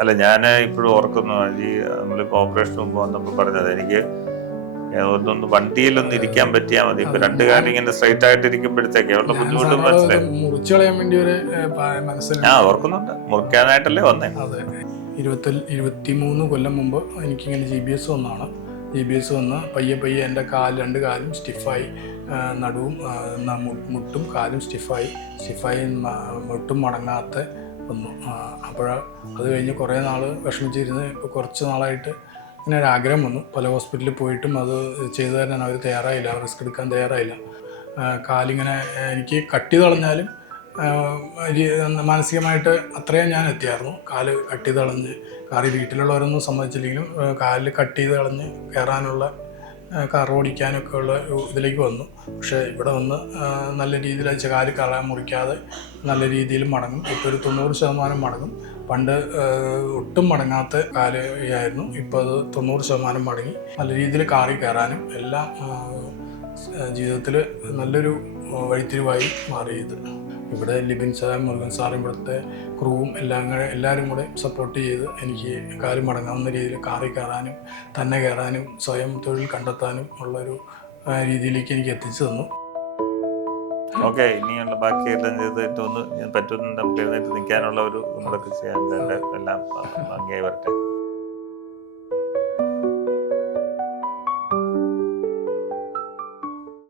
അല്ല ഞാൻ ഇപ്പോഴും ഓർക്കുന്നു ഈ നമ്മളിപ്പോൾ ഓപ്പറേഷൻ മുമ്പ് വന്നപ്പോൾ പറഞ്ഞത് എനിക്ക് ഒന്നൊന്ന് വണ്ടിയിലൊന്ന് ഇരിക്കാൻ പറ്റിയാൽ മതി. ഇപ്പൊ രണ്ടു കാലം ഇങ്ങനെ സ്ട്രൈറ്റ് ആയിട്ട് ഇരിക്കുമ്പോഴത്തേക്ക് അവരുടെ ബുദ്ധിമുട്ടും മനസ്സിലായി. മുറിച്ചു കളയാൻ വേണ്ടി ഒരു മനസ്സിൽ ഓർക്കുന്നുണ്ട്, മുറിക്കാനായിട്ടല്ലേ വന്നേ. അതെ, 23 കൊല്ലം മുമ്പ് എനിക്കിങ്ങനെ GBS വന്നതാണ്. GBS വന്ന് പയ്യെ എൻ്റെ രണ്ട് കാലും സ്റ്റിഫായി, നടുവും മുട്ടും കാലും സ്റ്റിഫായി മുട്ടും മടങ്ങാത്ത വന്നു. അപ്പോൾ അത് കഴിഞ്ഞ് കുറേ നാൾ വിഷമിച്ചിരുന്ന് ഇപ്പോൾ കുറച്ച് നാളായിട്ട് ഇങ്ങനെ ഒരു ആഗ്രഹം വന്നു. പല ഹോസ്പിറ്റലിൽ പോയിട്ടും അത് ചെയ്തു തരാൻ അവർ തയ്യാറായില്ല, റിസ്ക് എടുക്കാൻ തയ്യാറായില്ല. കാലിങ്ങനെ എനിക്ക് കട്ട് ചെയ്ത് കളഞ്ഞാലും മാനസികമായിട്ട് അത്രയും ഞാൻ എത്തിയായിരുന്നു. കാല് കട്ട് ചെയ്ത് കളഞ്ഞ് വീട്ടിലുള്ളവരൊന്നും സമ്മതിച്ചില്ലെങ്കിലും കാലിൽ കട്ട് ചെയ്ത് കളഞ്ഞ് കയറാനുള്ള കാർ ഓടിക്കാനൊക്കെ ഉള്ള ഇതിലേക്ക് വന്നു. പക്ഷേ ഇവിടെ വന്ന് നല്ല രീതിയിൽ കാല് മുറിക്കാതെ നല്ല രീതിയിൽ മടങ്ങും. ഇപ്പോൾ ഒരു 90% മടങ്ങും. പണ്ട് ഒട്ടും മടങ്ങാത്ത കാല് ആയിരുന്നു, ഇപ്പോൾ അത് 90% മടങ്ങി നല്ല രീതിയിൽ കാറിൽ കയറാനും എല്ലാം ജീവിതത്തിൽ നല്ലൊരു വഴിത്തിരിവായി മാറിയത്. ഇവിടെ ലിബിൻ സാർ, മുരുകൻ സാർ, ഇവിടുത്തെ ക്രൂവും എല്ലാവരും കൂടെ സപ്പോർട്ട് ചെയ്ത് എനിക്ക് കാല് മടങ്ങാവുന്ന രീതിയിൽ കാറിൽ കയറാനും തന്നെ കയറാനും സ്വയം തൊഴിൽ കണ്ടെത്താനും ഉള്ളൊരു രീതിയിലേക്ക് എനിക്ക് എത്തിച്ചു തന്നു. ഓക്കെ, ഇനിയുള്ള ബാക്കിയെല്ലാം ചെയ്തിട്ട് ഒന്ന് പറ്റുന്നുണ്ട് നമുക്ക് എഴുന്നേറ്റ് നിൽക്കാനുള്ള ഒരു നമ്മളൊക്കെ ചെയ്യാൻ എല്ലാം ഭംഗിയായി വരട്ടെ.